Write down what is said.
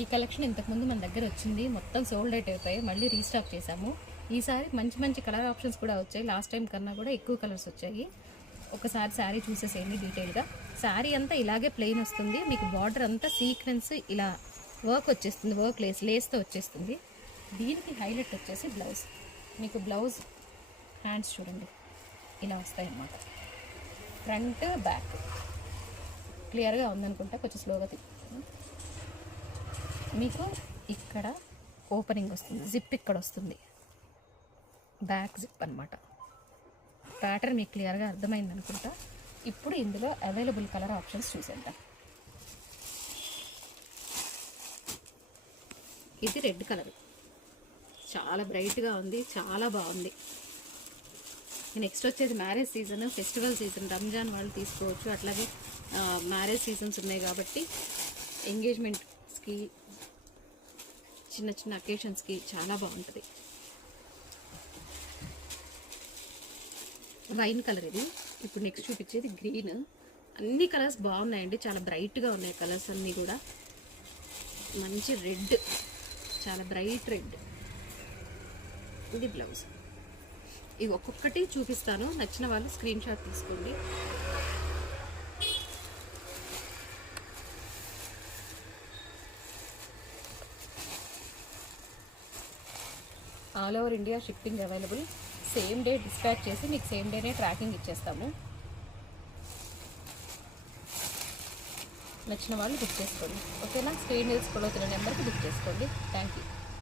ఈ కలెక్షన్ ఇంతకుముందు మన దగ్గర వచ్చింది, మొత్తం సోల్డ్ అవుట్ అయిపోయి మళ్ళీ రీస్టాక్ చేసాము. ఈసారి మంచి మంచి కలర్ ఆప్షన్స్ కూడా వచ్చాయి. లాస్ట్ టైం కన్నా కూడా ఎక్కువ కలర్స్ వచ్చాయి. ఒకసారి శారీ చూసేసేయండి డీటెయిల్గా. శారీ అంతా ఇలాగే ప్లెయిన్ వస్తుంది. మీకు బార్డర్ అంతా సీక్వెన్స్ ఇలా వర్క్ వచ్చేస్తుంది, వర్క్ లేస్తో వచ్చేస్తుంది. దీనికి హైలైట్ వచ్చేసి బ్లౌజ్. మీకు బ్లౌజ్ హ్యాండ్స్ చూడండి ఇలా వస్తాయి అన్నమాట. ఫ్రంట్ బ్యాక్ క్లియర్గా ఉందనుకుంటా, కొంచెం స్లోగా తిప్పుతాను. మీకు ఇక్కడ ఓపెనింగ్ వస్తుంది, జిప్ ఇక్కడ వస్తుంది, బ్యాక్ జిప్ అనమాట. ప్యాటర్న్ మీకు క్లియర్గా అర్థమైంది అనుకుంటా. ఇప్పుడు ఇందులో అవైలబుల్ కలర్ ఆప్షన్స్ చూసేద్దాం. ఇది రెడ్ కలర్, చాలా బ్రైట్గా ఉంది, చాలా బాగుంది. నెక్స్ట్ వచ్చేది marriage season, festival season, Ramzan వాళ్ళు తీసుకోవచ్చు. అట్లాగే మ్యారేజ్ సీజన్స్ ఉన్నాయి కాబట్టి ఎంగేజ్మెంట్స్కి, చిన్న చిన్న అకేషన్స్కి చాలా బాగుంటుంది. వైన్ కలర్ ఇది. ఇప్పుడు నెక్స్ట్ చూపించేది గ్రీన్. అన్ని కలర్స్ బాగున్నాయండి, చాలా బ్రైట్గా ఉన్నాయి కలర్స్ అన్నీ కూడా. మంచి రెడ్, చాలా బ్రైట్ రెడ్. ఇది బ్లౌజ్. ఇవి ఒక్కొక్కటి చూపిస్తాను, నచ్చిన వాళ్ళు స్క్రీన్ షాట్ తీసుకోండి. All over India shipping available. Same day dispatch చేసి మీకు సేమ్ డేనే ట్రాకింగ్ ఇచ్చేస్తాము. నచ్చిన వాళ్ళు బుక్ చేసుకోండి. ఓకేనా? స్క్రీన్ మీద స్క్రోల్ అవుతున్న నెంబర్కి బుక్ చేసుకోండి. Thank you.